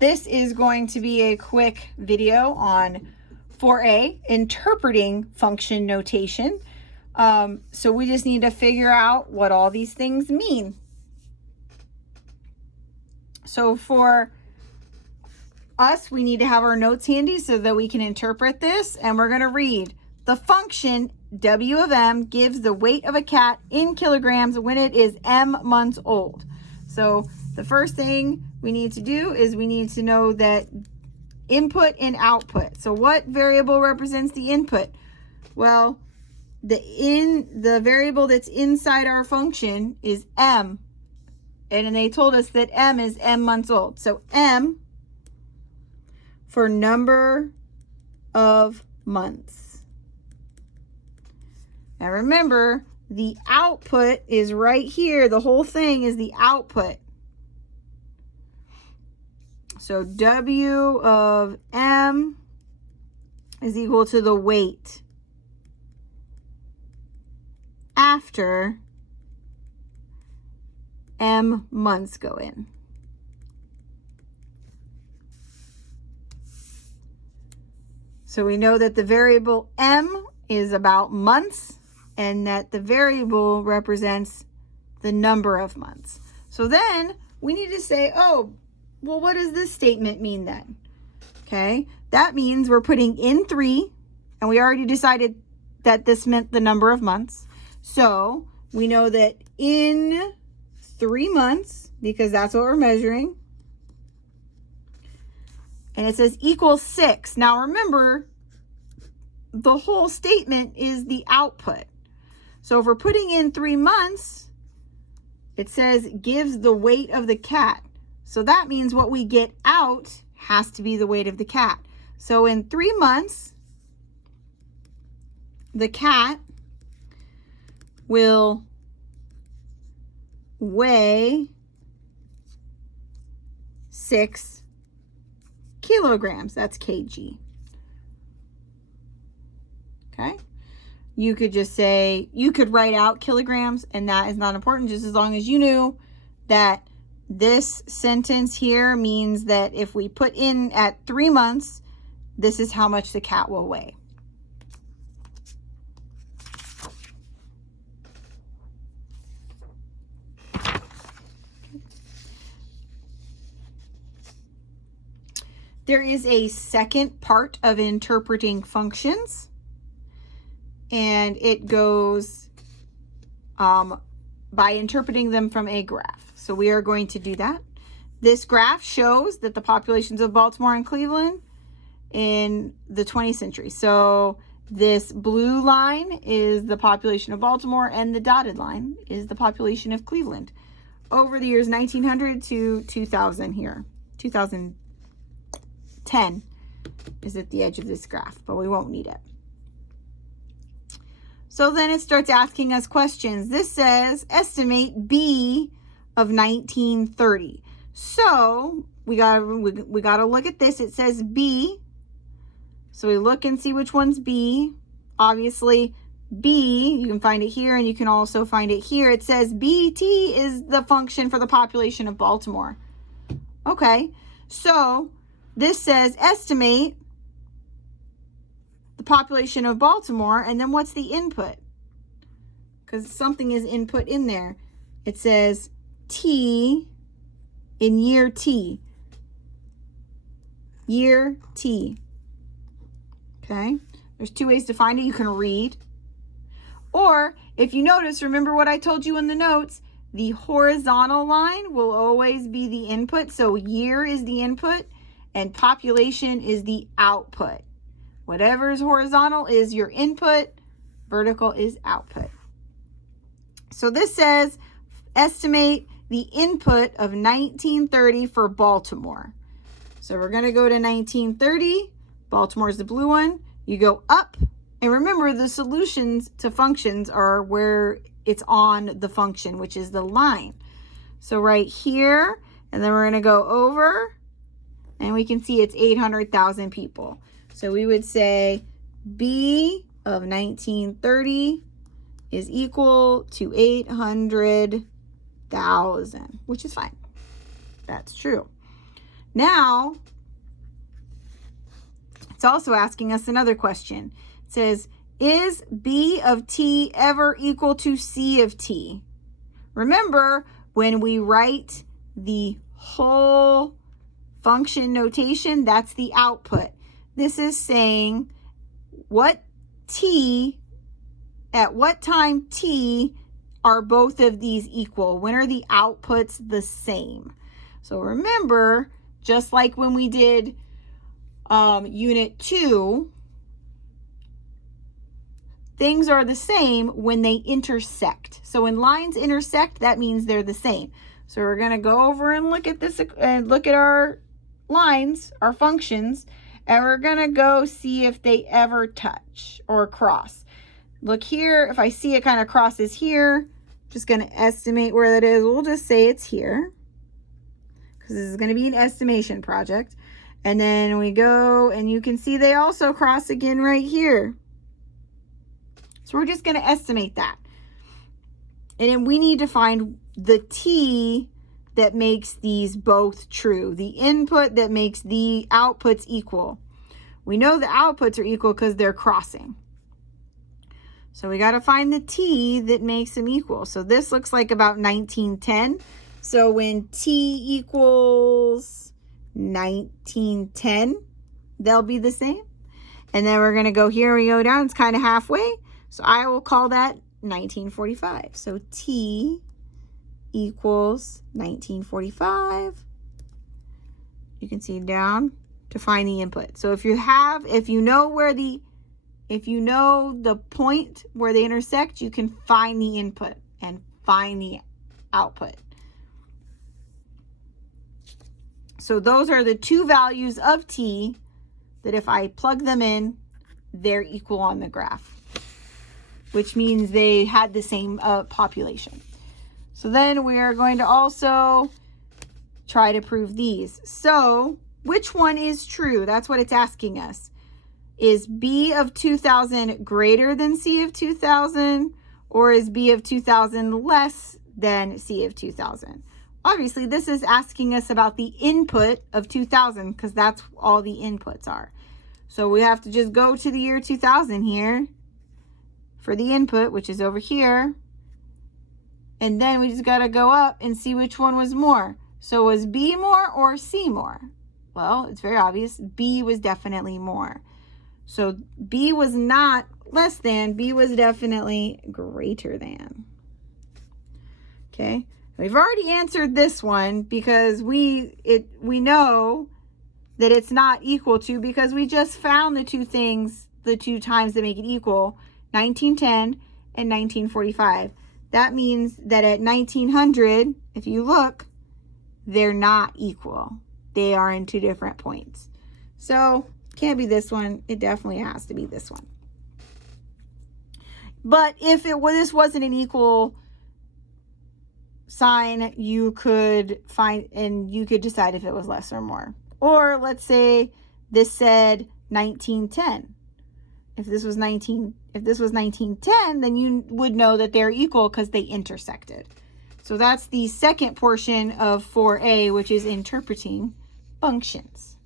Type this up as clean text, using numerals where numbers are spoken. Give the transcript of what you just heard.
This is going to be a quick video on 4A, interpreting function notation. So we just need to figure out what all these things mean. So for us, we need to have our notes handy so that we can interpret this. And we're going to read the function W of M gives the weight of a cat in kilograms when it is M months old. So the first thing we need to do is we need to know that input and output. So what variable represents the input? Well, the variable that's inside our function is M. And they told us that M is M months old. So M for number of months. Now remember, the output is right here. The whole thing is the output. So W of M is equal to the weight after M months go in. So we know that the variable M is about months and that the variable represents the number of months. So then we need to say, oh, well, what does this statement mean then? Okay, that means we're putting in 3, and we already decided that this meant the number of months. So we know that in 3 months, because that's what we're measuring, and it says equals 6. Now remember, the whole statement is the output. So if we're putting in 3 months, it says gives the weight of the cat. So that means what we get out has to be the weight of the cat. So in 3 months, the cat will weigh 6 kilograms. That's kg. Okay. You could just say, you could write out kilograms, and that is not important, just as long as you knew that this sentence here means that if we put in at 3 months, this is how much the cat will weigh. There is a second part of interpreting functions, and it goes by interpreting them from a graph. So we are going to do that. This graph shows that the populations of Baltimore and Cleveland in the 20th century. So this blue line is the population of Baltimore, and the dotted line is the population of Cleveland over the years 1900 to 2000 here. 2010 is at the edge of this graph, but we won't need it. So then it starts asking us questions. This says estimate B of 1930. So we gotta look at this. It says B. So we look and see which one's B. Obviously, B, you can find it here, and you can also find it here. It says BT is the function for the population of Baltimore. Okay, so this says estimate the population of Baltimore, and then what's the input? Because something is input in there. It says T in year T. Year T. Okay, there's 2 ways to find it. You can read, or if you notice, remember what I told you in the notes, the horizontal line will always be the input. So year is the input and population is the output. Whatever is horizontal is your input, vertical is output. So this says estimate the input of 1930 for Baltimore. So we're going to go to 1930. Baltimore is the blue one. You go up, and remember the solutions to functions are where it's on the function, which is the line. So right here, and then we're going to go over, and we can see it's 800,000 people. So we would say B of 1930 is equal to 800,000, which is fine. That's true. Now, it's also asking us another question. It says, is B of t ever equal to C of t? Remember, when we write the whole function notation, that's the output. This is saying what t, at what time t are both of these equal? When are the outputs the same? So remember, just like when we did unit 2, things are the same when they intersect. So when lines intersect, that means they're the same. So we're going to go over and look at this and look at our lines, our functions, and we're going to go see if they ever touch or cross. Look here, if I see it kind of crosses here, just going to estimate where that is. We'll just say it's here, because this is going to be an estimation project. And then we go, and you can see they also cross again right here. So we're just going to estimate that. And then we need to find the t that makes these both true, the input that makes the outputs equal. We know the outputs are equal because they're crossing. So we got to find the t that makes them equal. So this looks like about 1910. So when t equals 1910, they'll be the same. And then we're going to go here, we go down, it's kind of halfway. So I will call that 1945. So t equals 1945. You can see down to find the input. So if you know the point where they intersect, you can find the input and find the output. So those are the two values of t that if I plug them in, they're equal on the graph, which means they had the same population. So then we are going to also try to prove these. So which one is true? That's what it's asking us. Is B of 2000 greater than C of 2000, or is B of 2000 less than C of 2000? Obviously, this is asking us about the input of 2000 because that's all the inputs are. So we have to just go to the year 2000 here for the input, which is over here. And then we just got to go up and see which one was more. So was B more or C more? Well, it's very obvious. B was definitely more. So B was not less than, B was definitely greater than. Okay, we've already answered this one because we know that it's not equal to, because we just found the two things, the two times that make it equal, 1910 and 1945. That means that at 1900, if you look, they're not equal. They are in two different points. So can't be this one. It definitely has to be this one. But if this wasn't an equal sign, you could find, and you could decide if it was less or more. Or let's say this said 1910. If this was 1910, then you would know that they're equal because they intersected. So that's the second portion of 4A, which is interpreting functions.